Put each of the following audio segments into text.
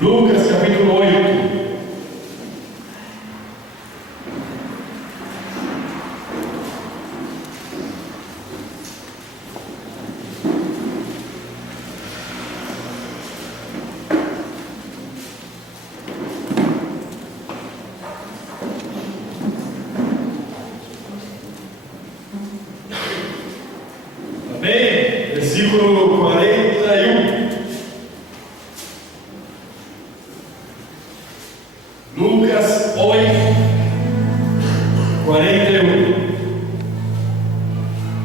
Lucas capítulo 8. Amém? Versículo 41. Lucas 8, 41.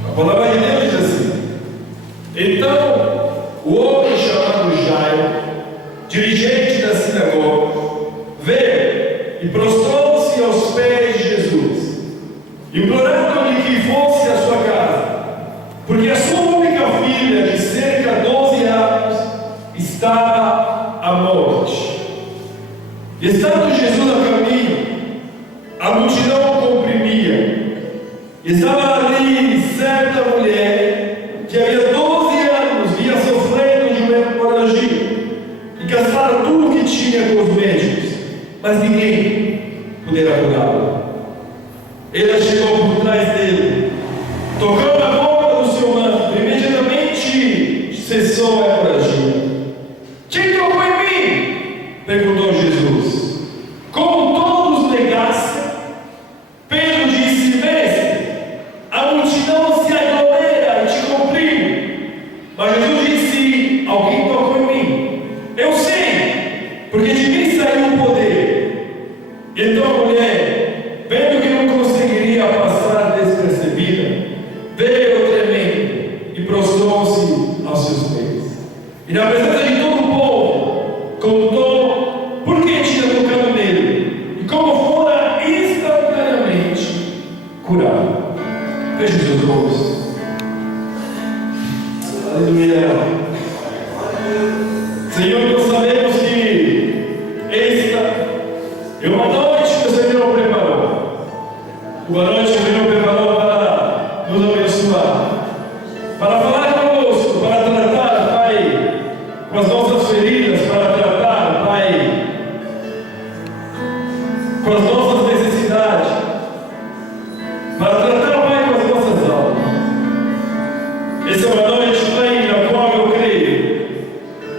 A palavra de Deus diz assim: Então, o homem chamado Jairo, dirigente da sinagoga, veio e prostrou-se aos pés de Jesus, implorando-lhe que fosse à sua casa, porque a sua única filha, de cerca de 12 anos, estava à morte. E estando Jesus a caminho, a multidão o comprimia. E estava ali certa mulher que havia 12 anos vinha sofrendo de uma hemorragia e gastara tudo o que tinha com os médicos, mas ninguém pudera curá-la. Ela chegou por trás dele, tocando a boca do seu manto, imediatamente cessou a hemorragia. Quem tocou em mim? Perguntou Jesus. Como todos negassem, Pedro disse: Mestre, a multidão se aglomera e te comprime. Mas Jesus disse: Alguém tocou em mim. Eu sei, porque de mim saiu o poder. Então a mulher, vendo que não conseguiria passar despercebida, veio tremendo e prostrou-se aos seus pés. E na presença de todo o povo, contou por que tinha tocado nele e como fora instantaneamente curado. Feche os seus olhos. Aleluia. Senhor, nós sabemos que esta é uma noite que o Senhor preparou. Uma noite que o Senhor preparou para nos abençoar, para falar conosco, para tratar, Pai, com as nossas feridas, para tratar, Pai, com as nossas necessidades, para tratar, Pai, com as nossas almas. Essa é uma noite, Pai, na qual eu creio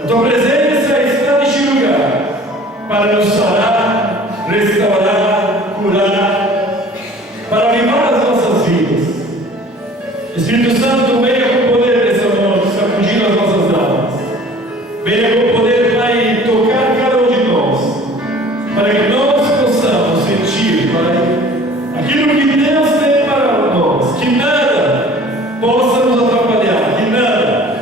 a Tua presença está neste lugar para nos sarar, restaurar, curar, para avivar as nossas vidas. Espírito Santo, venha com poder nessa noite, sacudindo as nossas almas. Venha com poder, Pai, tocar cada um de nós, para que nós possamos sentir, Pai, aquilo que Deus tem para nós, que nada possa nos atrapalhar, que nada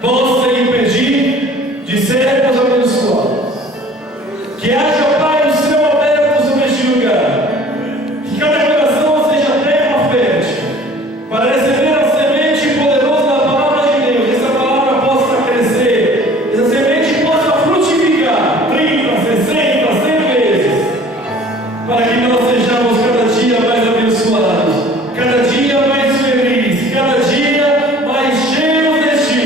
possa impedir de sermos abençoados. Que haja, Pai, o céu aberto sobre este lugar, que cada coração seja terra fértil, para receber a semente poderosa da palavra de Deus, essa palavra possa crescer, essa semente possa frutificar 30, 60, 100 vezes, para que nós sejamos cada dia mais abençoados, cada dia mais felizes, cada dia mais cheios de Ti.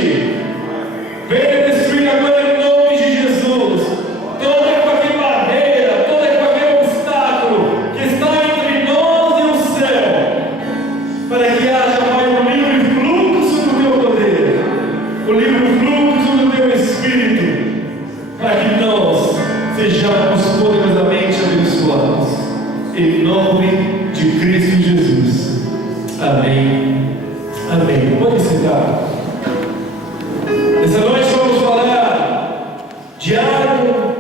Venha destruir agora em nome de Jesus toda e qualquer barreira, todo e qualquer obstáculo que está entre nós e o céu, para que haja, Pai, um livre fluxo do Teu poder, um livre fluxo do Teu Espírito, para que nós sejamos poderosamente abençoados, em nome de Cristo Jesus. Amém. Amém. Pode sentar. Essa noite vamos falar de algo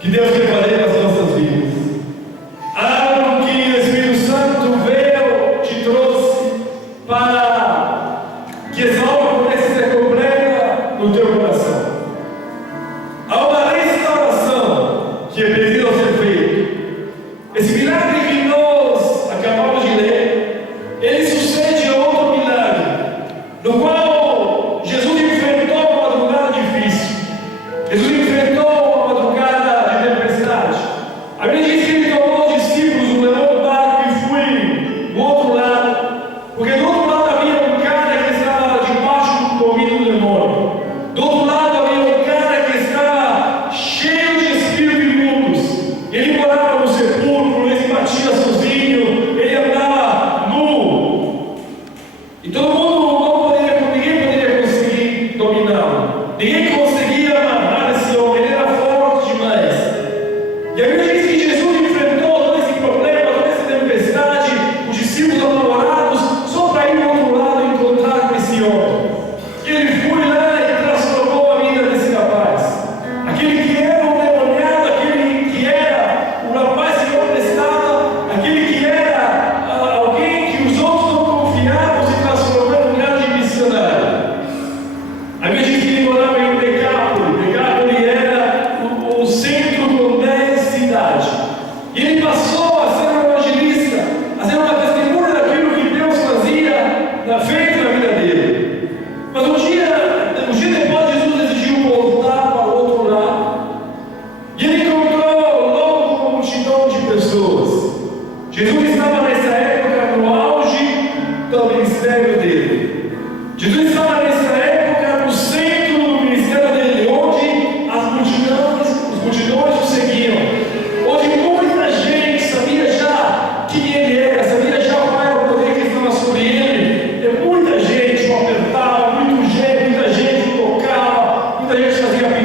que Deus preparou nas nossas vidas. Algo que o Espírito Santo veio, te trouxe para que essa obra pudesse ser completa no teu coração. Há uma restauração que precisa ser feita. Esse milagre que nós acabamos de ler, ele sucede a outro milagre, no qual Jesus enfrentou uma madrugada difícil. Jesus enfrentou uma madrugada de tempestade. A Bíblia diz que ele tomou os discípulos, levou o barco e foi do outro lado, porque do outro lado havia um cara que estava debaixo do domínio do demônio. Do outro lado havia um cara que estava cheio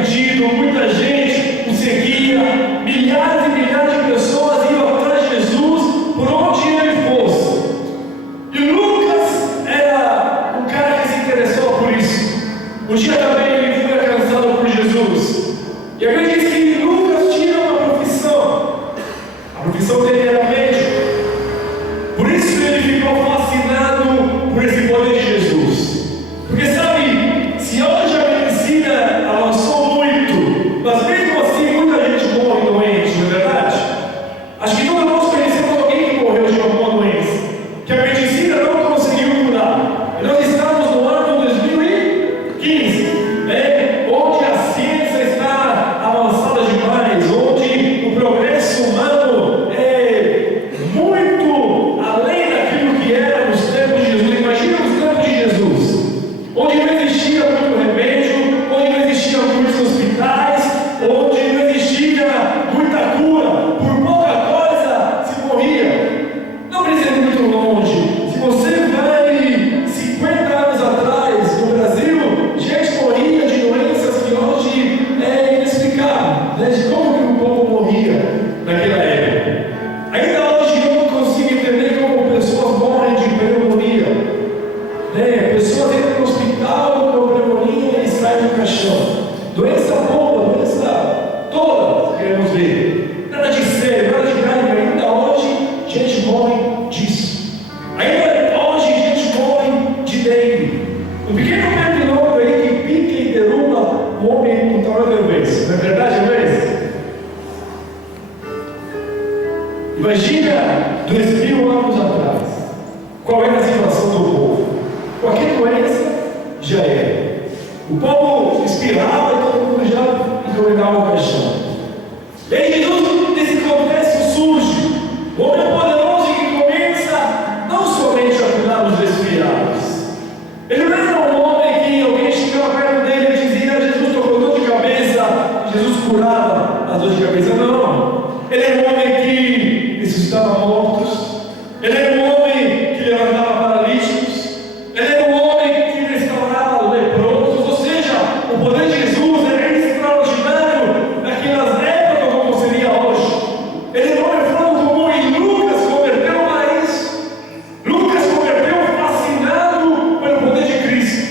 arrependido, muita gente o seguia, milhares e milhares de pessoas iam atrás de Jesus por onde ele fosse. E Lucas era o cara que se interessou por isso. Um dia também ele foi alcançado por Jesus. E a Bíblia diz que Lucas tinha uma profissão. A profissão dele era médico. Por isso ele ficou fascinado por esse poder de Jesus. Porque sabe, se hoje a medicina avançou muito, mas mesmo assim muita gente morre doente, não é verdade? Acho que todos nós conhecemos alguém que morreu de alguma doença, que a medicina não conseguiu curar. E nós estamos no ano 2015, onde a ciência está avançada demais, onde o progresso humano é muito além daquilo que era nos tempos de Jesus. Imagina os tempos de Jesus, onde não existia muito remédio, onde não existiam muitos hospitais, onde não existia muita cura, por pouca coisa se morria. Não precisa ir muito longe. Se você vai 50 anos atrás, no Brasil, gente morria de doenças que hoje é inexplicável, de como que o povo morria naquela época. Ainda hoje eu não consigo entender como pessoas morrem de pneumonia. Pessoas entram no hospital com pneumonia e saem do caixão. Doença boa, doença toda, queremos ver. Nada de sério, nada de grave, mas ainda hoje gente morre disso. Ainda hoje gente morre de dengue. Um pequeno pernilongo aí que pica e derruba o homem com tamanho da doença. Não é verdade, não é isso? Imagina 2000 anos atrás, qual era a situação do povo? Qualquer doença já era. O povo espirrava e todo mundo já entornava o caixão. E aí Jesus, nesse contexto, surge o homem poderoso que começa não somente a cuidar dos resfriados. Ele não era um homem que alguém chegava perto dele e dizia: Jesus, estou com dor de cabeça, Jesus curava a dor de cabeça. Não. Ele era um homem que ressuscitava mortos. Ele era um homem que levantava paralíticos. Ele era um homem que restaurava leprosos. Ou seja, o poder de Jesus era extraordinário naquelas épocas, como seria hoje. Ele era um homem fora do comum, e Lucas converteu a isso. Lucas converteu fascinado pelo poder de Cristo.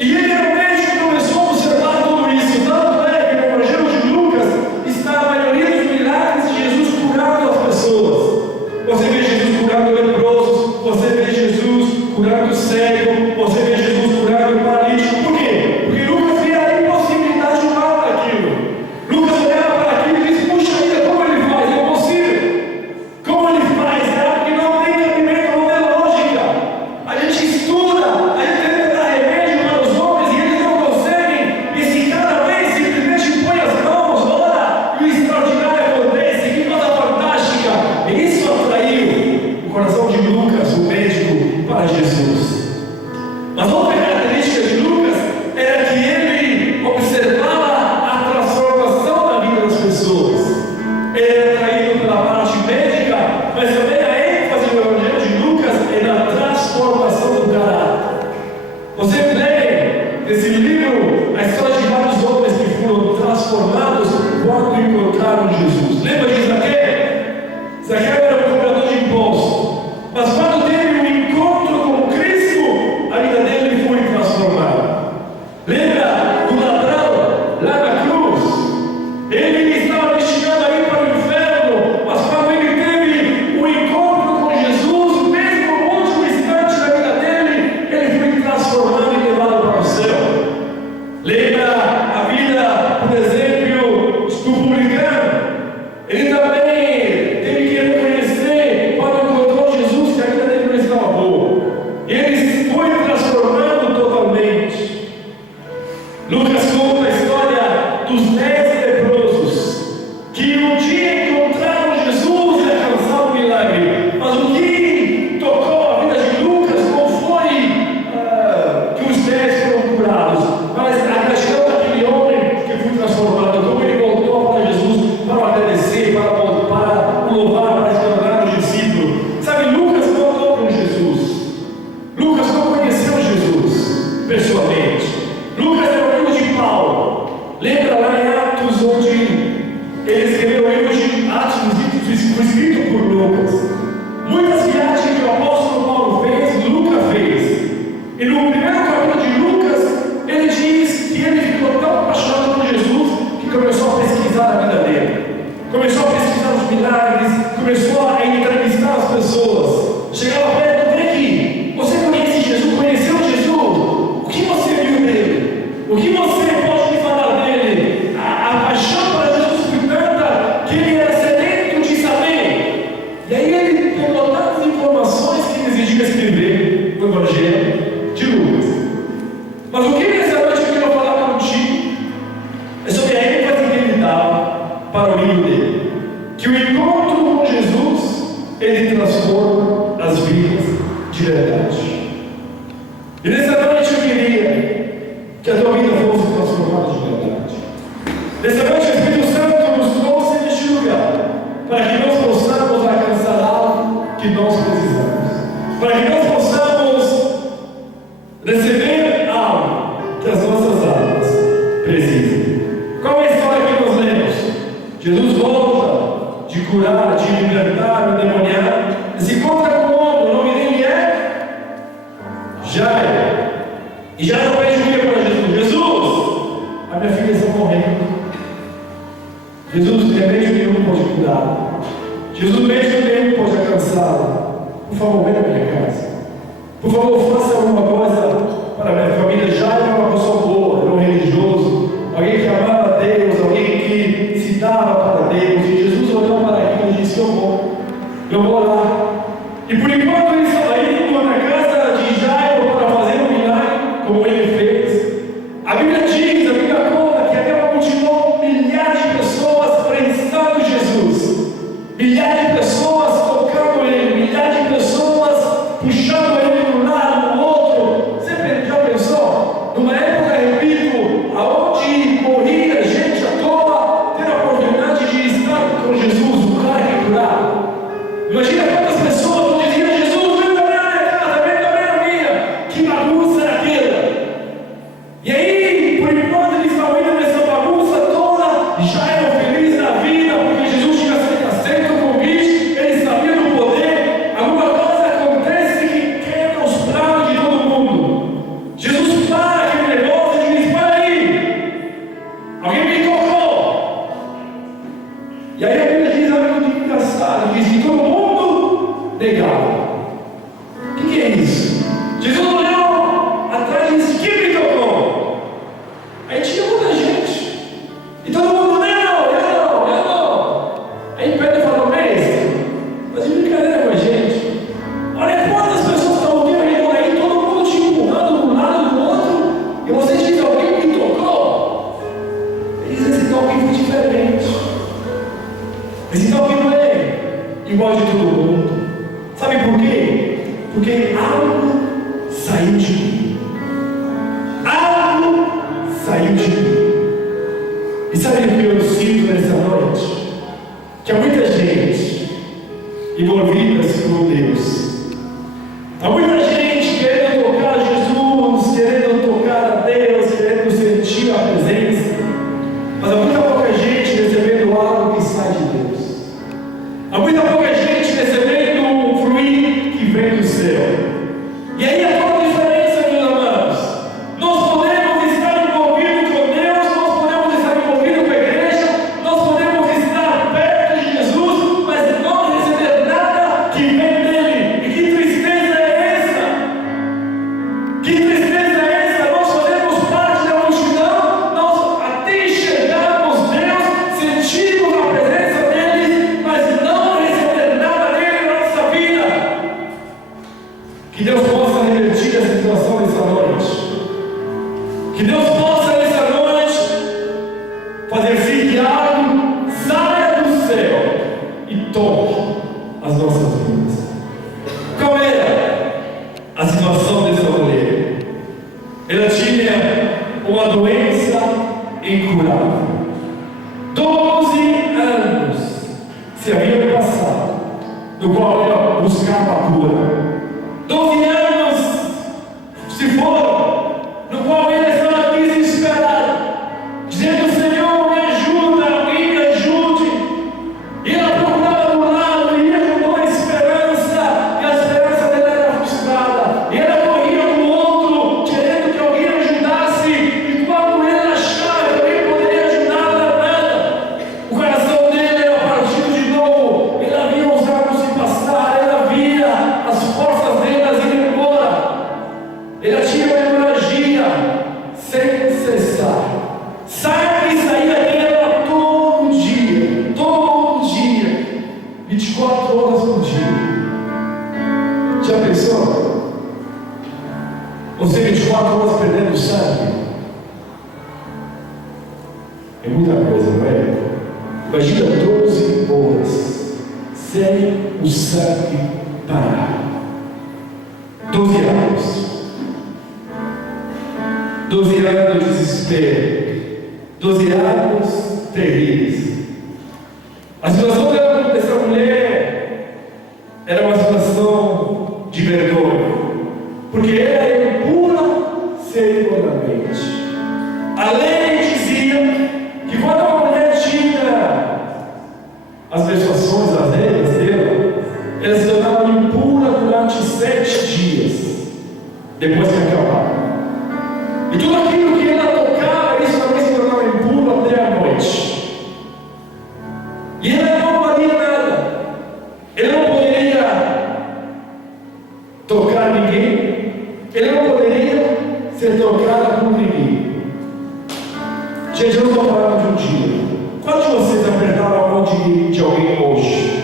E ele era um médico que começou a observar tudo isso. Tanto é que no Evangelho de Lucas está a maioria dos milagres de Jesus curando as pessoas. Você vê Jesus curando leprosos, você vê Jesus curando cego, você vê Jesus curando paralítico. Por quê? Porque Lucas vê a impossibilidade humana daquilo. Lucas olhava para aquilo e disse: puxa vida, como ele faz? É impossível. Como ele faz? É algo que não tem cabimento, não tem lógica. A gente estuda, a gente tenta dar remédio para os homens e eles não conseguem. E se cada vez simplesmente põe as mãos, ora, e o extraordinário acontece, que coisa fantástica. E isso atraiu o coração de Lucas, o médico, para Jesus. Mas outra característica de Lucas era que ele observava a transformação da vida das pessoas. Ele era atraído pela parte médica, mas também a ênfase do Evangelho de Lucas é na transformação do caráter. Você lê nesse livro a história de vários homens que foram transformados quando encontraram Jesus. Lembra de Zaqueu? Zaqueu era um cobrador de impostos, mas quando teve um encontro com Cristo, a vida dele foi transformada. Lembra do ladrão lá na cruz? Ele estava destinado a ir para o inferno, mas quando ele teve um encontro com Jesus, mesmo no último instante da vida dele, ele foi transformado e levado para o céu. Lembra a vida, por exemplo, do publicano? Ele também teve que reconhecer, quando encontrou Jesus, que a vida dele não estava boa. Ele se foi transformando totalmente. Lucas conta a história ele escreveu o livro de Atos, escrito por Lucas. Muitas viagens que o apóstolo Paulo fez, Lucas fez. E no primeiro capítulo de Lucas, ele diz que ele ficou tão apaixonado por Jesus que começou a pesquisar a vida dele. Começou a pesquisar os milagres, começou a entrevistar as pessoas. Chegava perto, vem aqui, você conhece Jesus? Conheceu Jesus? O que você viu dele? O que você pode me falar dele? A paixão para Jesus foi tanta que ele era sedento de saber. E aí ele pegou tantas informações que ele exigiu escrever o Evangelho de Lucas. Mas o que nessa noite eu quero falar contigo é sobre a ênfase que ele dava para o livro dele. Que o encontro com Jesus, ele transforma as vidas de verdade. E nessa noite eu queria que a tua vida fosse transformada de verdade. Nessa noite o Espírito Santo nos trouxe neste lugar para que nós possamos alcançar algo que nós precisamos. Para que nós possamos receber algo que as nossas almas precisam. Qual é a história que nós lemos? Jesus volta de curar, de libertar o endemoniado, e se encontra com um homem, o nome dele é Jairo. E Jairo pede o que para Jesus? Jesus, a minha filha está morrendo. Jesus, remédio nenhum pode curar. Jesus, médico nenhum pode alcançá-la. Por favor, venha à minha casa. Por favor, faça alguma coisa para a minha família. Jairo é uma pessoa boa, era um religioso, alguém que amava a Deus, alguém que se dava para Deus. E Jesus olhou para ele e disse: eu vou lá. E por enquanto ele estava indo na casa de Jairo para fazer um milagre, como ele fez. A Bíblia diz, a Bíblia conta que havia uma multidão, milhares de pessoas prensando Jesus, milhares de pessoas tocando ele, milhares de pessoas puxando ele de um lado, do outro. Você já pensou? Numa época, repito, aonde morria gente à toa, ter a oportunidade de estar com Jesus, o cara que curava. Imagina quantas pessoas não diziam: Jesus, vem também na minha casa, vem também na minha. Que bagunça era aquela? E aí, por enquanto eles estavam indo nessa bagunça toda, já eram felizes na vida, porque Jesus tinha aceito o convite, eles sabiam do poder. Alguma coisa acontece que quebra os planos de todo mundo. Jesus para aquele negócio e diz: para aí, alguém me tocou. E aí a Bíblia diz algo muito engraçado, diz que todo mundo negava. O que é isso? Jesus olhou atrás e disse: quem me tocou? Aí tinha muita gente. E todo mundo: não. Aí Pedro falou: mestre, mas de brincadeira com a gente. Olha quantas pessoas estão ouvindo aí, todo mundo te empurrando de um lado do outro, e você diz: alguém me tocou. Ele diz: esse toque foi diferente. Esse toque não é igual de todo mundo. Sabe por quê? Porque algo saiu de mim. Algo saiu de mim. E sabe o que eu sinto nessa noite? Que há muita gente envolvida com Deus. Há muita gente querendo tocar Jesus, querendo tocar a Deus, querendo sentir a presença. Mas há muita pouca gente recebendo algo que sai de Deus. Há muita pouca gente recebendo um fluir que vem do céu. E aí há toda a diferença, meus amados. Nós podemos estar envolvidos com Deus, nós podemos estar envolvidos com a igreja, nós podemos estar perto de Jesus, mas não receber nada que vem dele. E que tristeza é essa? Que tristeza é essa? Nós fazemos parte da multidão, nós até enxergamos Deus, sentimos a presença dele, mas não receber nada dele na nossa vida. Que Deus possa revertir essa situação nessa noite. Que Deus possa nessa noite fazer sim que algo saia do céu e toque as nossas vidas. Qual era a situação dessa mulher? Ela tinha uma doença incurável. 12 anos se haviam passado, no qual ela buscava a cura. 12 anos se foram, no qual ele estava desesperado, dizendo: Senhor, me ajuda, alguém me ajude. 24 horas perdendo sangue. É muita coisa, não é? Imagina 12 horas sem o sangue parar. 12 anos. 12 anos de desespero. 12 anos terríveis. A situação dessa mulher era uma situação de vergonha, porque ela era impura sexualmente. A lei dizia que quando uma mulher tinha as menstruações, as regras dela, ela se tornava impura durante 7 dias, depois que acabava. E tudo aquilo que ela tocava, isso também se tornava impuro até a noite. E ela não valia nada. Ele não poderia tocar ninguém. Ele não poderia ser tocado por ninguém. Gente, eu estou falando de um dia. Quantos de vocês apertaram a mão de alguém hoje?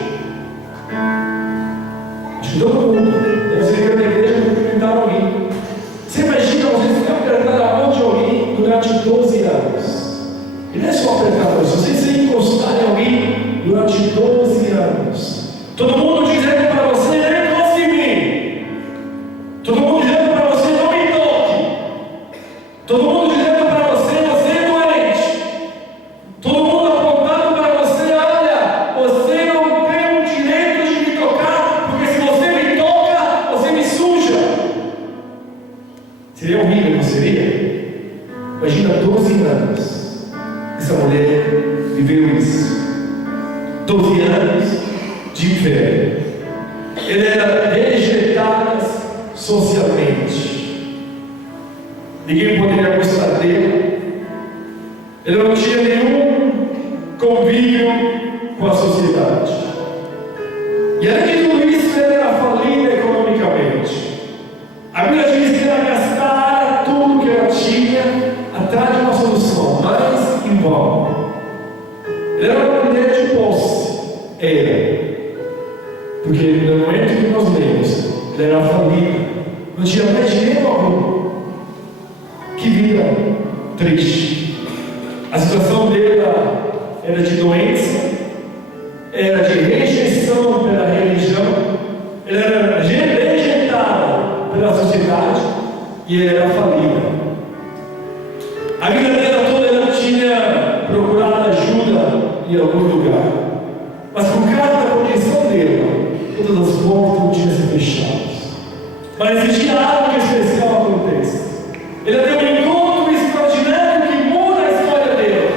De todo mundo. Eu sei que na igreja cumprimentaram alguém. Você imagina vocês apertar a mão de alguém durante 12 anos. E não é só apertar a mão, se vocês encostar em alguém durante 12 anos. Todo mundo dizendo para você, nem encoste em mim. Todo mundo dizendo para você, não me toque. Todo mundo dizendo para você, você é doente. Todo mundo apontando para você, olha, você não tem o direito de me tocar, porque se você me toca, você me suja. Seria horrível, não seria? Imagina 12 anos. Essa mulher viveu isso. 12 anos de inferno. Ela era rejeitada socialmente. Ninguém poderia gostar dele. Ele não tinha nenhum convívio com a sociedade. E além de tudo isso, ela era falida economicamente. A Bíblia diz que ela gastara tudo que ela tinha atrás de uma solução, mas em vão. Ela era uma mulher de posse. Era. Porque no momento que nós lemos, ela era falida. Não tinha mais dinheiro algum. Que vida triste. A situação dela era de doença, era de rejeição pela religião, ela era rejeitada pela sociedade e ela era falida. A vida dela toda ela tinha procurado ajuda em algum lugar, mas por causa da condição dela, todas as portas não tinham se fechado. Mas existia algo que especial acontece. Ele teve um encontro extraordinário que muda a história dele.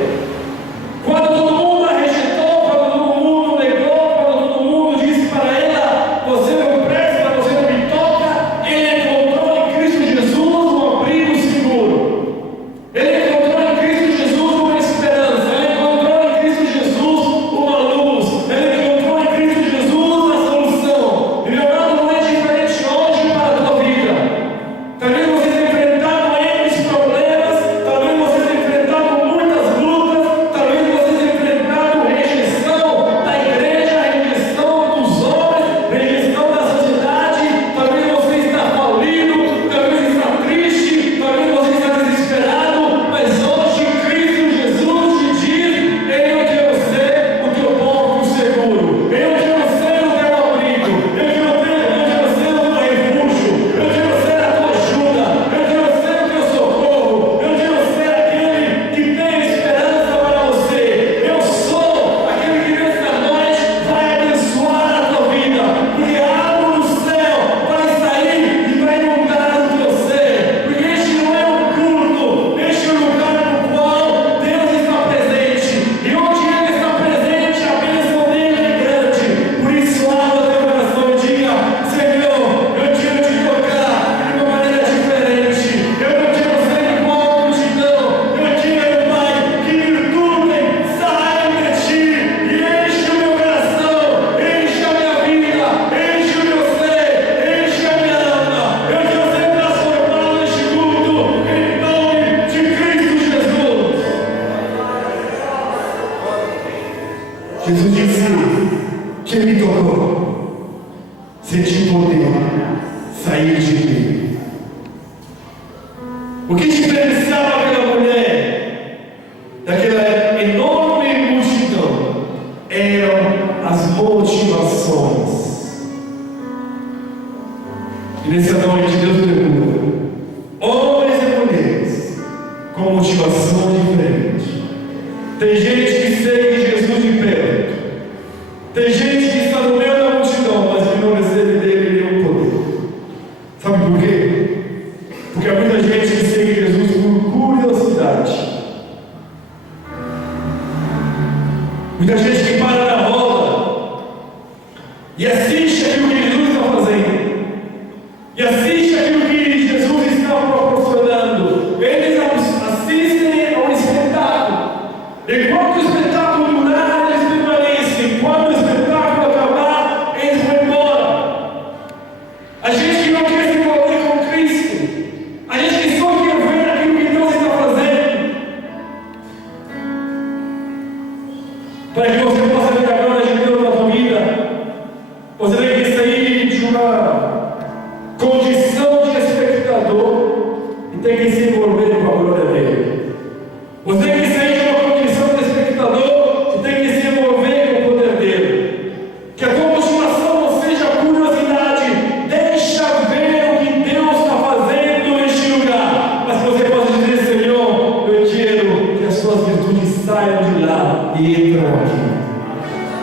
Quando todo mundo a rejeitou, quando todo mundo negou, quando todo mundo disse para ela, você não presta, você não me toca, ele encontrou em Cristo Jesus um abrigo seguro. Ele encontrou em Cristo Jesus uma esperança. Ele encontrou em Cristo Jesus uma luz. Ele encontrou em Cristo Jesus a solução. E meu amado, não é diferente hoje para a tua vida. Talvez vocês enfrentaram N problemas, talvez vocês enfrentaram muitas lutas, talvez vocês enfrentaram rejeição da igreja, rejeição dos homens, rejeição da sociedade, talvez você está falido, talvez está triste, talvez você está desesperado, mas hoje Cristo Jesus te diz: eu quero ser o teu porto seguro, eu quero ser o teu abrigo, eu quero ser o teu refúgio, eu quero ser a tua ajuda, eu quero ser o teu socorro, eu quero ser aquele que tem esperança para você. Eu sou aquele que nessa noite vai abençoar a tua vida, porque algo no céu vai sair e vai inundar o teu ser, porque este não é um culto, este é um lugar no qual Deus está presente, e onde Ele está presente, a bênção dele é grande. Por isso, abra teu coração e diga: Senhor, eu quero te tocar de uma maneira diferente. Eu não quero ser igual à multidão. Eu quero, Pai, que virtude saia de ti e enche o meu coração, enche a minha vida, enche o meu ser, enche a minha alma. Eu quero ser transformado neste culto, em nome de Cristo Jesus. Jesus disse que Ele tocou, senti poder sair de mim. O que diferenciava aquela mulher daquela enorme multidão eram as motivações. E nessa noite Deus pergunta: homens e mulheres com motivação diferente. Tem gente que segue Jesus de perto. Tem gente que está no meio da multidão, mas que não recebe dele nenhum poder. Sabe por quê? Porque há muita gente que segue Jesus por curiosidade. Muita gente que para na roda e assiste aquilo que Jesus está fazendo, e assiste aquilo que Jesus está proporcionando. Eles assistem ao espetáculo. Enquanto o espetáculo durar, eles permanecem. Quando o espetáculo acabar, eles vão embora. A gente que não quer se envolver com Cristo, a gente que só quer ver aquilo que Deus está fazendo, para que você possa ver a glória de Deus na sua vida, você tem que sair de uma condição de espectador e tem que se envolver com a glória dele. Você tem que sair de uma condição de espectador e tem que se envolver com o poder dele. Que a tua motivação não seja curiosidade, deixa ver o que Deus está fazendo neste lugar, mas que você possa dizer: Senhor, eu quero que as suas virtudes saiam de lá e entram aqui.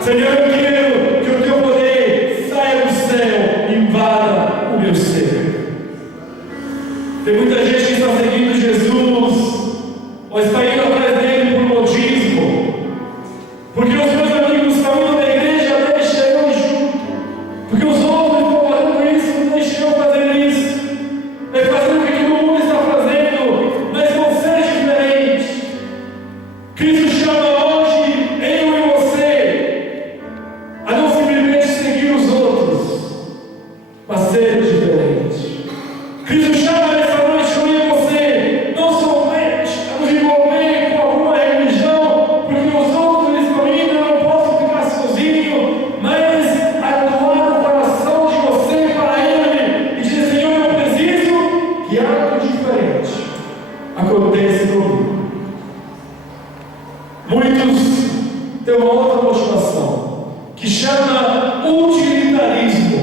Senhor, eu quero que o teu poder saia do céu e invada o meu ser. Tem muita gente que está seguindo Jesus, ou está indo atrás dele por modismo, porque os meus amigos estão indo na igreja, deixa eu ir junto, porque os outros estão fazendo isso, deixa eu fazer isso, é fazer o que todo mundo está fazendo, mas não seja diferente. Cristo chama hoje eu e você a não simplesmente seguir os outros, mas ser diferente. Cristo chama nessa noite eu e você não somente a nos envolver com alguma religião, porque os outros estão indo, eu não posso ficar sozinho, mas a doar o coração de você para Ele e dizer: Senhor, eu preciso que algo diferente aconteça comigo. Muitos têm uma outra motivação que chama utilitarismo.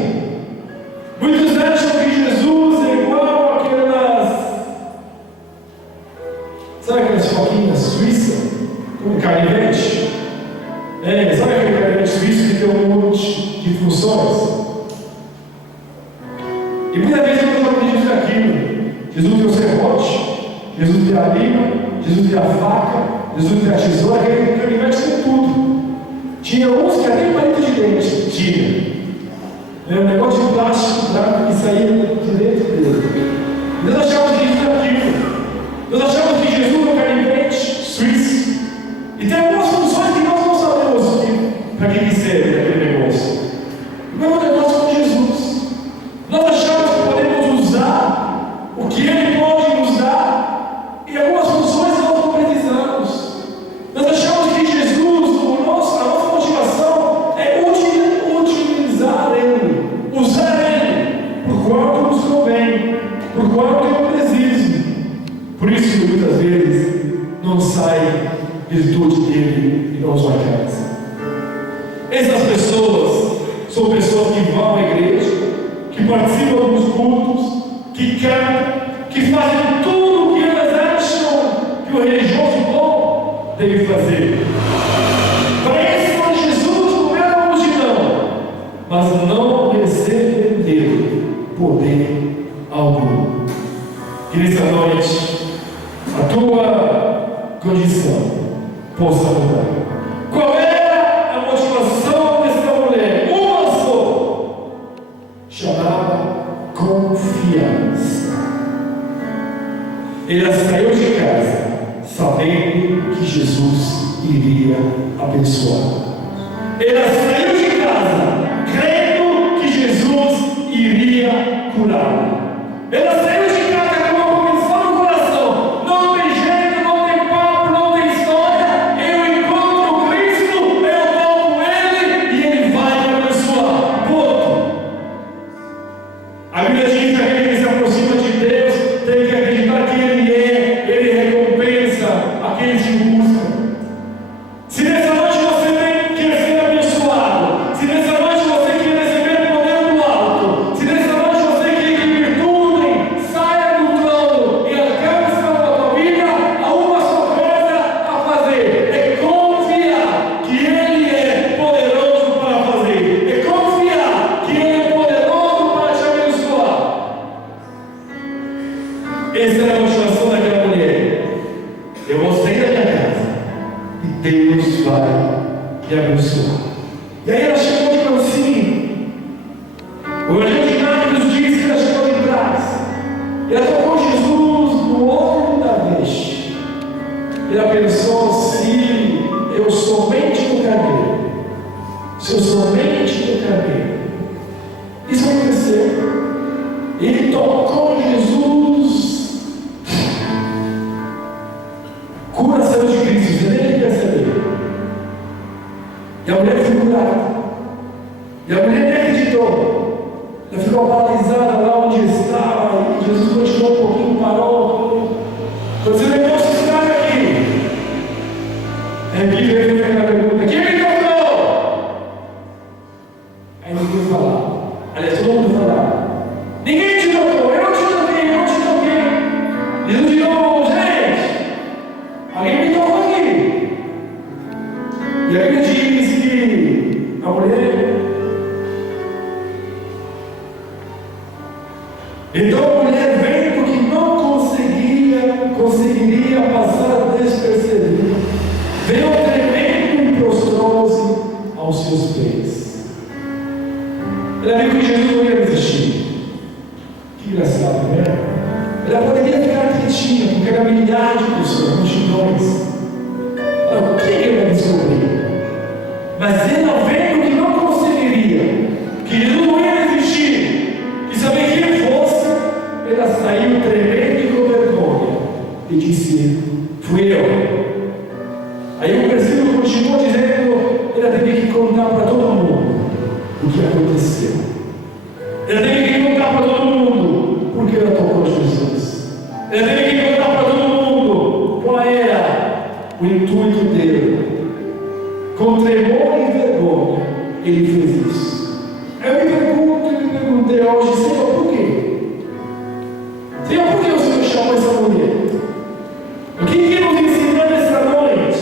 Muitos acham que Jesus é igual aquelas, sabe aquelas foquinhas suíças com canivete? Sabe aquele canivete suíço que tem um monte de funções? E muitas vezes nós acreditamos naquilo. Jesus tem o serrote, Jesus tem a lima, Jesus tem a faca, Jesus tem a tesoura. Aquele canivete tem tudo. Tinha uns que até palito de dente tinha. Era um negócio de plástico branco que saía de dentro dele. Nós achamos que isso é aquilo. Nós achamos que Jesus é um canivete suíço. E tem algumas funções que nós não sabemos para que serve aquele negócio. O mesmo negócio com Jesus. Nós achamos que podemos usar o que Ele pode nos dar, e algumas funções nós não precisamos. Nós achamos que Jesus, a nossa motivação é utilizar Ele, usar Ele, por quanto nos convém, por quanto eu preciso. Por isso que muitas vezes não sai virtude dele e não sua casa. Essas pessoas são pessoas que vão à igreja, que participam dos cultos, que cantam, que fazem tudo o que elas acham que o religioso bom deve fazer. Prestam Jesus no meio da multidão, mas não recebem dele poder algum. Que nessa noite a tua condição possa mudar. Qual era a motivação dessa mulher? Uma só, chamada confiança. Ela saiu de casa sabendo que Jesus iria abençoar. Ela saiu de casa crendo que Jesus iria curar. Ela saiu de casa com uma convicção no coração: não tem jeito, não tem papo, não tem história. Eu encontro Cristo, eu vou com Ele e Ele vai me abençoar. Ponto. A Bíblia diz que aquele que se aproxima de Deus tem que acreditar que Ele é Deus vai lhe abençoar. E aí ela chegou e falou assim, o Evangelho de Marcos diz que ela chegou de trás, e ela tocou Jesus no olho da veste. E ela pensou, se eu somente tocar nele, se eu somente tocar nele, isso aconteceu. Ele tocou Jesus, cura saiu de Cristo, você nem percebeu. E a mulher foi curada. E a mulher nem acreditou. Ela ficou paralisada lá onde estava. E Jesus continuou um pouquinho, parou. Falou assim, negócio estranho aqui. Aí aqui veio aquela pergunta, quem me tocou? Aí ninguém falava. Aliás, todo mundo falava. Ninguém te tocou, eu te toquei, eu te toquei. Jesus de novo, gente, alguém me tocou aqui. E aí ele diz que a mulher. Então a mulher, vendo que não conseguiria passar despercebido, veio tremendo e prostrou-se aos seus pés. Ela viu que Jesus não ia desistir. Que engraçado, né? Ela poderia ficar quietinha, porque era milhares de pessoas, multidões. O que ele vai descobrir? Mas ela vendo que não conseguiria, que Jesus não ia desistir, que saber quem fosse, ela saiu tremendo e com vergonha e disse, fui eu. Aí o versículo continua dizendo, ela teve que contar para todo mundo o que aconteceu. Ela teve que contar para todo mundo porque ela tocou Jesus. Ela teve que contar para todo mundo qual era o intuito dele. Com tremor e vergonha, ele fez isso. Eu me perguntei hoje, Senhor, por quê? Senhor, por que o Senhor chamou essa mulher? O que nos ensinou nessa noite?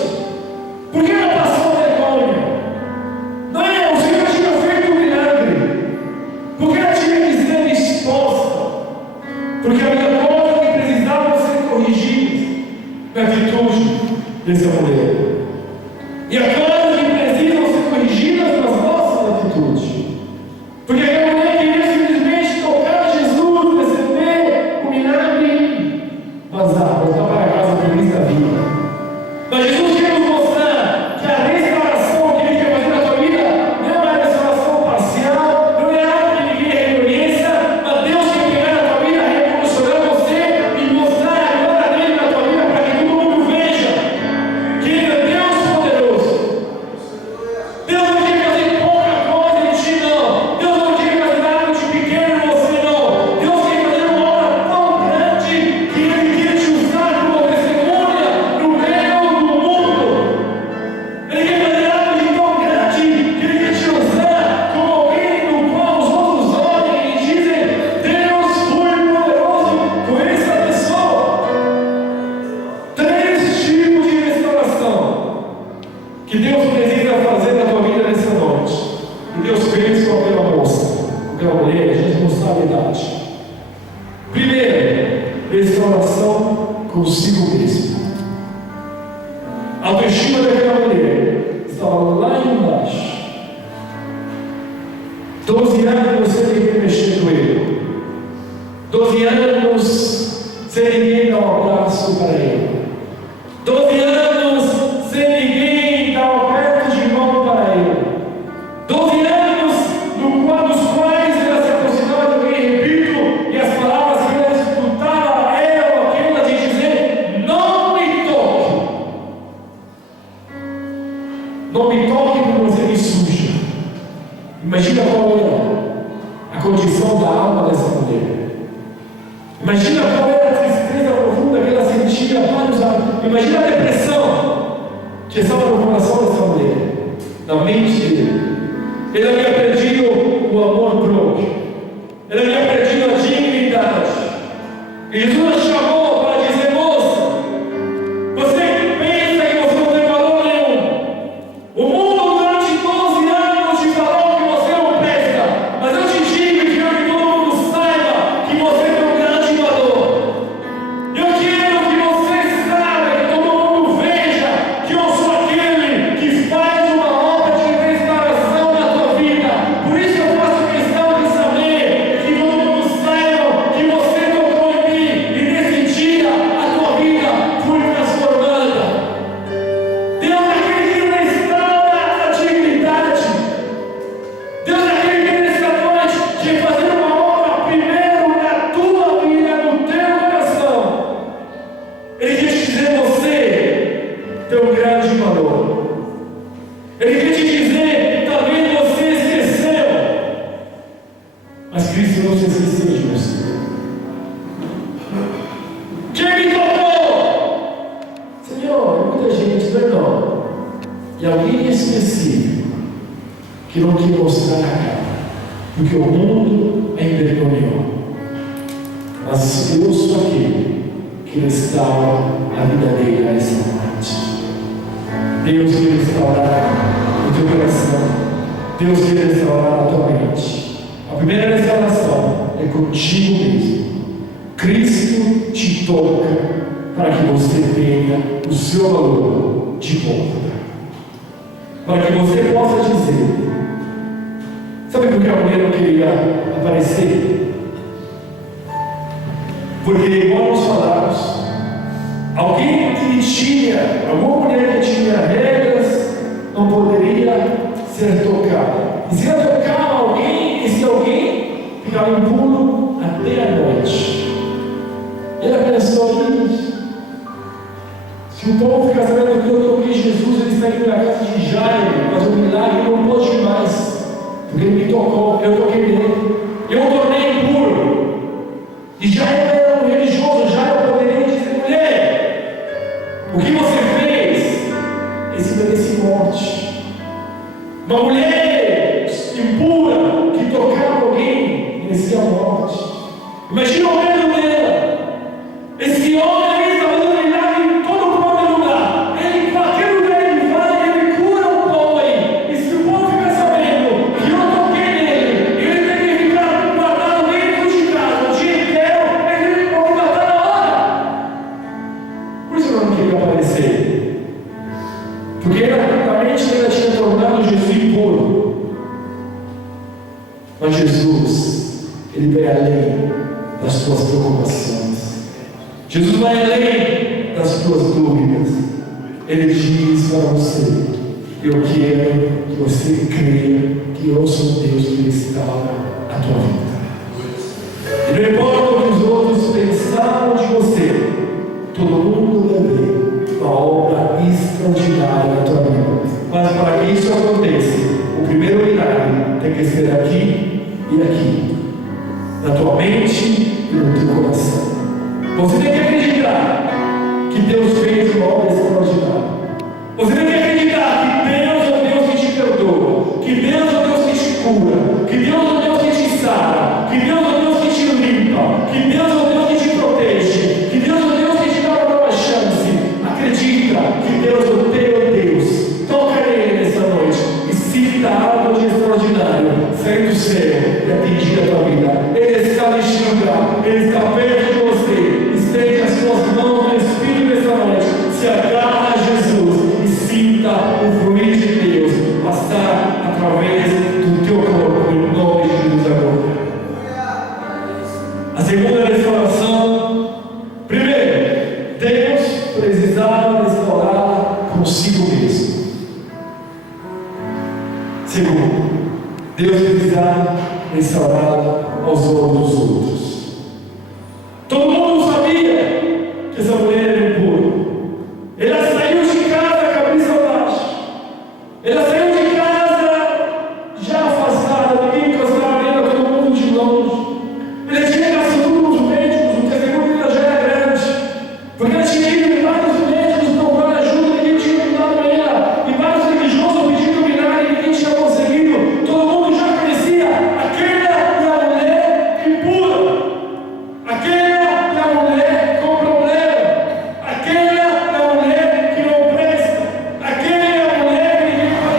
Por que ela passou vergonha? Não é, o Senhor tinha feito um milagre. Por que ela tinha que ser exposta? Porque havia coisas que precisavam ser corrigidas na atitude dessa mulher. E há coisas que precisam ser corrigidas nas nossas atitudes. Porque aquela mulher queria simplesmente tocar Jesus, receber o milagre e vazar, voltar para a casa feliz da vida. Mas Jesus quer nos mostrar que a restauração que Ele quer fazer na tua vida não é uma restauração parcial, não é algo que ninguém reconheça, mas Deus quer pegar na tua vida, revolucionar você e mostrar a glória dele na tua vida para que todo mundo veja que Ele é Deus poderoso. Deus não quer fazer pouca coisa em ti, não. Deus não quer fazer algo de pequeno em você, não. Deus quer fazer uma obra tão grande que Ele quer te usar como testemunha no meio do mundo. Ele quer fazer algo de tão grande que Ele quer te usar como alguém no qual os outros olhem e dizem, Deus foi poderoso com essa pessoa. 3 tipos de restauração que Deus precisa fazer na tua vida nessa noite. E Deus fez com aquela moça, com aquela mulher, a gente não sabe a idade. Primeiro, restauração consigo mesmo. A autoestima daquela mulher estava lá embaixo. 12 anos sem ninguém mexer com ele. 12 anos sem ninguém dar um abraço para ele. 12 anos sem ninguém dar um aperto de mão para ele. 12 anos no qual dos quais ela se aproximava de alguém, repito, e as palavras que ela escutava eram aquelas de dizer, não me toque. Não me toque porque você me suja. Imagina qual era a condição da alma dessa mulher. Imagina qual era a tristeza profunda que ela sentia há vários anos. Imagina a depressão que estava no coração dessa mulher, na mente dele. Ele havia perdido o amor próprio. Ele havia perdido a dignidade. E Jesus a chamou para dizer, moça, você pensa que você não tem valor nenhum. O mundo durante 12 anos te falou que você não presta. Mas eu te digo e quero que todo mundo saiba que você tem um grande valor. Eu quero que você saiba, que todo mundo veja que eu sou aquele Ele quer te dizer, talvez você esqueceu, mas Cristo não se esqueceu de você. Quem me tocou? Senhor, muita gente, não. E alguém específico que não quer mostrar a cara, porque o mundo é envergonhou. Mas eu sou aquele que restaura a vida dele nessa noite. Deus quer restaurar o teu coração. Deus quer restaurar a tua mente. A primeira restauração é contigo mesmo. Cristo te toca para que você tenha o seu valor de volta. Para que você possa dizer: sabe por que a mulher não queria aparecer? Porque, igual nós falamos, alguém que tinha, alguma mulher que tinha regras, não poderia ser tocada. E se ela tocava alguém, esse alguém ficava impuro até a noite. Ela pensou nisso. Se o povo ficar sabendo que eu toquei Jesus, ele está indo na casa de Jairo, fazer um milagre, eu não pode mais, porque ele me tocou, eu toquei nele, eu o tornei impuro. E Jairo era um religioso, Jairo poderia dizer: mulher, o que você fez? Esse merece morte. Uma mulher impura que tocava alguém merecia morte. Imagina o medo dela. Esse homem está fazendo milagre em todo quanto é lugar. Ele, em qualquer lugar ele vai, ele cura o povo aí. E se o povo ficar sabendo que eu toquei nele, ele tem que ficar guardado dentro de casa o dia inteiro, ele pode matar na hora. Por isso eu não queria aparecer. Porque a mente dele tinha tornado Jesus impuro. Mas Jesus, ele vai além das tuas preocupações. Jesus vai além das tuas dúvidas. Ele diz para você: eu quero que você creia que eu sou Deus que restaura a tua vida. E não importa o que os outros pensaram de você, todo mundo vai ver uma obra extraordinária na tua vida. Mas para que isso aconteça, o primeiro milagre tem que ser aqui e aqui, na tua mente e no teu coração. Você tem que acreditar que Deus fez uma obra extraordinária. Você tem que acreditar que Deus é o Deus que te perdoa, que Deus é o Deus que te cura, que Deus é o Deus que te sara, que Deus é o Deus que te limpa, que Deus é o Deus que te protege, que Deus é o Deus que te dá uma nova chance. Acredita que Deus é o teu Deus. Toca nele nessa noite e sinta algo de extraordinário sair do céu e atingir a tua vida. Ele está neste lugar, ele está perto de você. Estende as tuas mãos no Espírito nessa noite, se agarra a Jesus e sinta o fluir de Deus passar através do teu corpo, em nome de Jesus agora. A segunda restauração: primeiro, Deus precisava restaurar consigo mesmo. Segundo, Deus precisava restaurar aos olhos dos outros. Todo mundo sabia que essa mulher era impura. Ela saiu de casa cabeça baixa. Ela saiu de casa já afastada, ninguém encostava nela, todo mundo de longe. Ela tinha gastado tudo com os médicos, porque a segunda ela já era grande. Porque ela tinha ido em vários médicos procurar ajuda, ninguém tinha ajudado ela. E vários religiosos pedindo milagre, ninguém tinha conseguido. Todo mundo já conhecia aquela é a mulher impura. Aquela é a mulher com problema. Aquela é a mulher que não presta. Aquela é a mulher que ninguém vai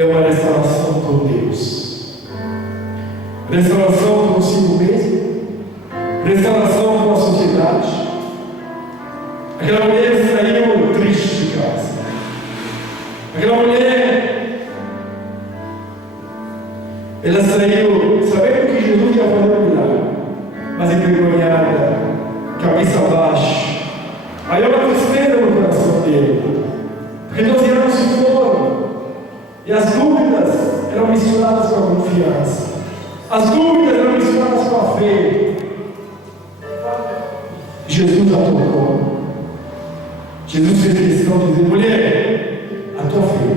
é uma restauração com Deus. Restauração consigo mesmo, restauração com a sociedade. Aquela mulher saiu triste de casa. Aquela mulher, ela saiu sabendo que Jesus ia fazer um milagre, mas envergonhada, cabeça baixa. Aí uma tristeza no coração dele, porque 12 anos se foram, e as dúvidas eram misturadas com a confiança, as dúvidas eram misturadas com a fé. Jesus a tocou. Jesus fez questão de dizer: mulher, a tua fé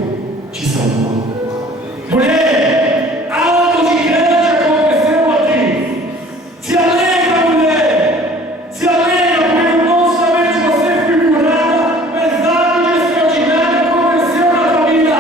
te salvou. Mulher, algo de grande aconteceu aqui. Se alegra, mulher. Se alegra, porque não somente você foi curada, mas algo de extraordinário aconteceu na tua vida.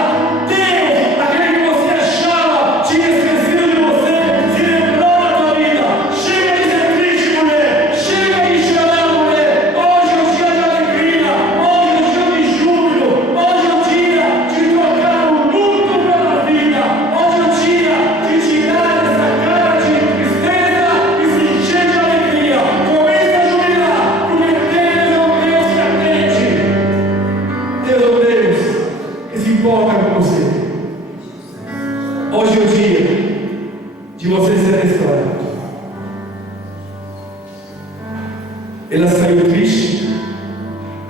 Deus, aquele que você achava, tinha esquecido de você, se lembrou da tua vida. Chega de ser triste, mulher. Chega de chorar, mulher. Hoje é um dia de alegria. Hoje é um dia de júbilo. Hoje é um dia de trocar o luto pela vida. Hoje é um dia de tirar essa cara de tristeza e se encher de alegria. Começa a jubilar, porque Deus é um Deus que atende. Deus é um Deus que se importa com você. Hoje é o dia de você ser restaurado. Ela saiu triste,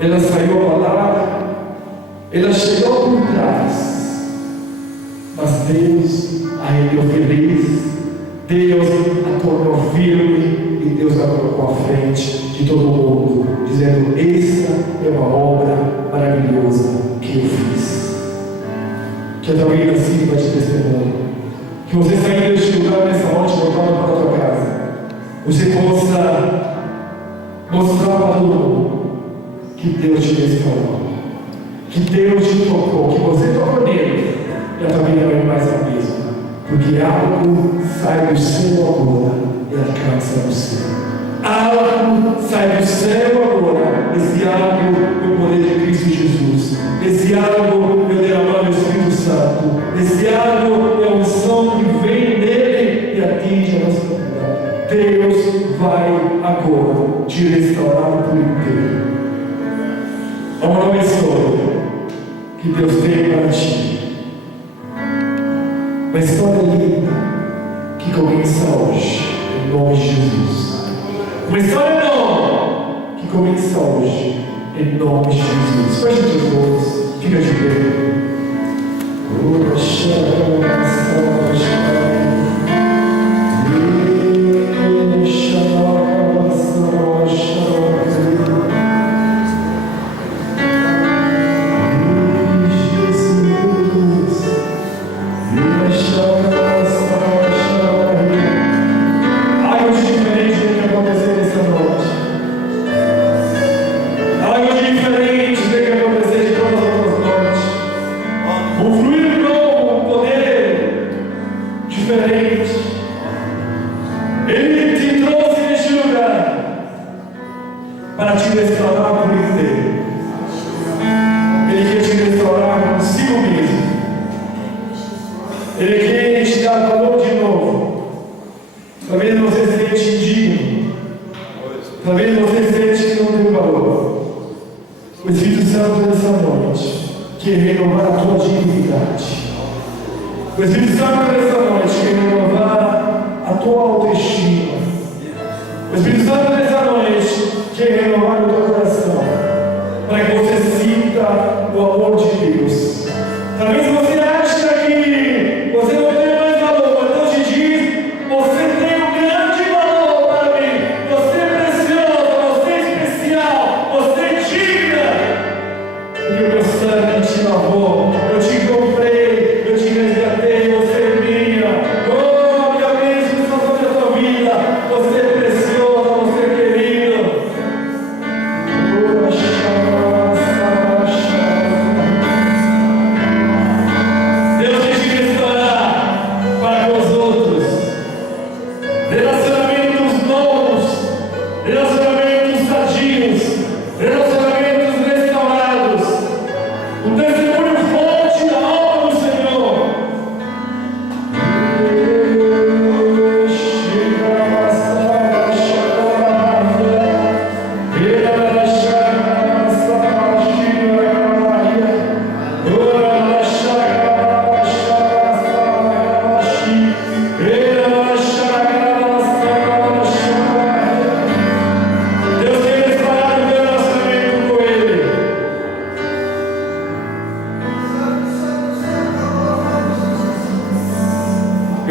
ela saiu abalada, ela chegou por trás, mas Deus a rendeu feliz, Deus a tornou firme e Deus a colocou à frente de todo mundo, dizendo: essa é uma obra maravilhosa que eu fiz. Que a tua vida sirva de testemunho, que você saindo deste lugar nessa noite, voltando para a tua casa, você possa mostrar para todo mundo que Deus te restaurou, que Deus te tocou, que você tocou nele, e a tua vida não é mais a mesma, porque algo sai do céu agora e alcança no céu. Algo sai do céu agora, esse algo é o poder de Cristo Jesus, esse algo é o derramar do Espírito Santo, esse algo é a unção que vem dele e atinge a nossa vida. Deus vai agora te restaurar por inteiro. Há uma nova história que Deus tem para ti, uma história linda que começa hoje, em nome de Jesus. Uma história nova que começa hoje, em nome de Jesus. Feche os teus olhos, fica de pé.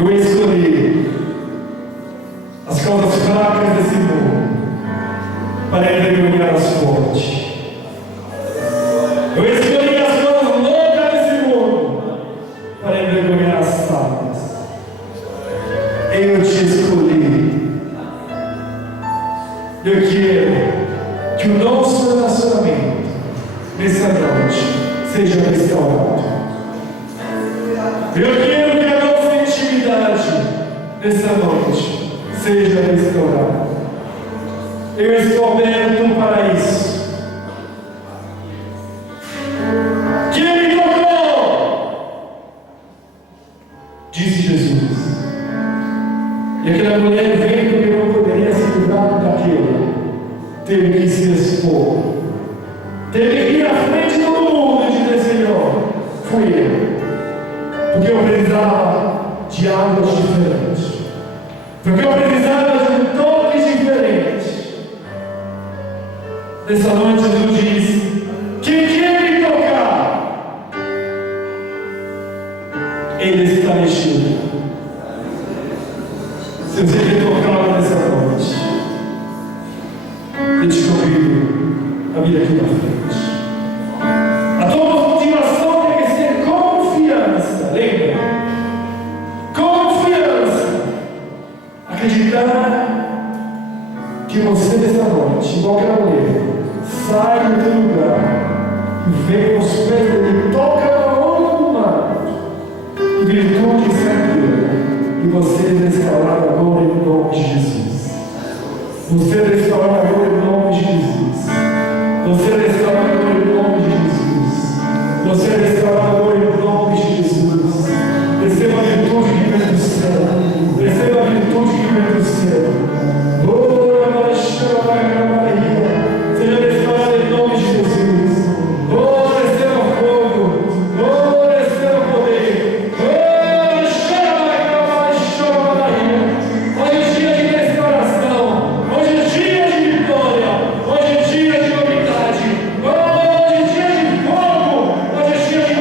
Eu escolhi as coisas fracas desse mundo para envergonhar as fortes. Eu escolhi as coisas loucas desse mundo para envergonhar as sábias. Eu te escolhi. Eu quero que o nosso relacionamento nessa noite seja restaurado. Eu quero que a nossa intimidade nessa noite seja restaurada. Eu estou aberto para isso. Que me tocou, disse Jesus. E aquela mulher, vendo que não poderia se livrar daquilo, teve que se expor. Teve que ir à frente de todo mundo e dizer: Senhor, fui eu. Porque eu precisava de águas diferentes. Porque eu precisava de um toque diferente. Nessa noite Jesus diz: quem quer me tocar, Ele está mexido. Se você quer tocar nessa noite, eu te convido a vir aqui na frente. A tua motivação tem que ser confiança. Lembra? Confiança. Acreditar que você nessa noite, igual aquela mulher, sai do teu lugar e vem aos pés dele, toca a onda do mar, e virtude e sabedoria. E você é restaurado agora em nome de Jesus. Você é restaurado agora em nome de Jesus. Você é restaurado agora em nome de Jesus. Você é restaurado agora em nome de Jesus. Receba a virtude que vem do céu. Receba a virtude que vem do céu. Seja restaurado em nome de Jesus. Receba fogo. Receba poder. Hoje é dia de restauração. Hoje é dia de vitória. Hoje é dia de novidade. Hoje é dia de fogo. Hoje é dia de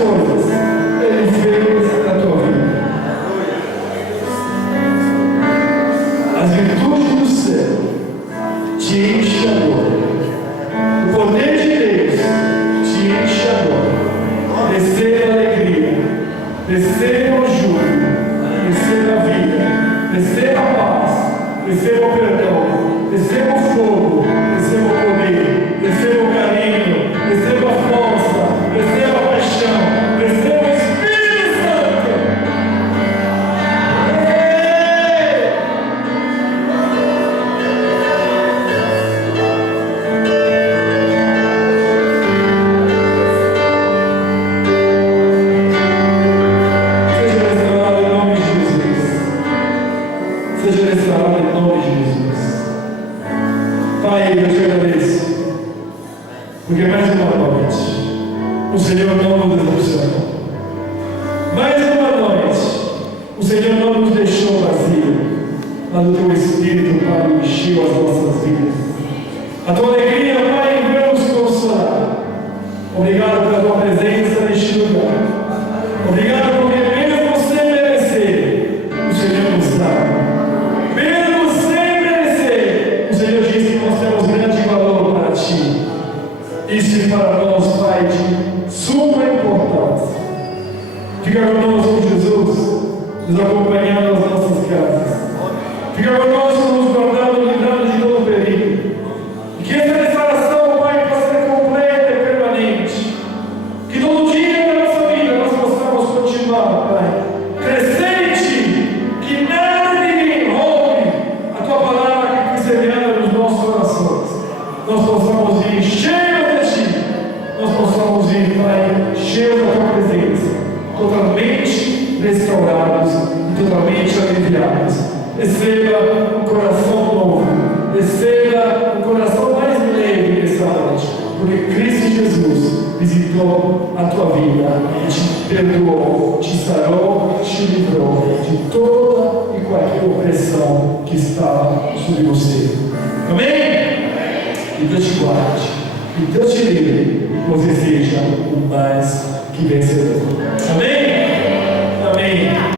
coisas Ele fez na tua vida. As virtudes do céu te enchem agora. O poder de Deus te enche agora. Receba a alegria, receba o júbilo, receba a vida, receba a paz, receba o perdão, receba o fogo, receba o poder, receba o carinho, receba a força, receba a paixão, receba o Espírito Santo. Seja restaurado em nome de Jesus. Pai, eu te agradeço, porque mais uma noite o Senhor não nos decepcionou. Mais uma noite o Senhor não nos deixou vazio, mas o teu Espírito, Pai, encheu as nossas vidas. A tua alegria, Pai, veio nos consolar. Obrigado pela tua presença neste lugar. Obrigado porque mesmo sem merecer, o Senhor nos dá. Mesmo sem merecer, o Senhor diz que nós temos grande valor para Ti. Isso é para nós, Pai, de suma importância. Fica conosco, Jesus, nos acompanhando nas nossas casas. Fica conosco, nos guardando, livrando de todo perigo. E que essa restauração, Pai, possa ser completa e permanente. Que todo dia da nossa vida nós possamos continuar, Pai, crescente, que nada ninguém roube a Tua palavra que foi semeada nos nossos corações. Nós possamos ir cheios de Ti, nós possamos ir, Pai, cheios da Tua presença, totalmente restaurados e totalmente aliviados. Receba um coração novo, receba um coração mais leve nessa noite, porque Cristo Jesus visitou a tua vida, te perdoou, te sarou, te livrou de toda e qualquer opressão que estava sobre você. Amém? Que Deus te guarde, que Deus te livre, você seja o mais que vencedor. Amém?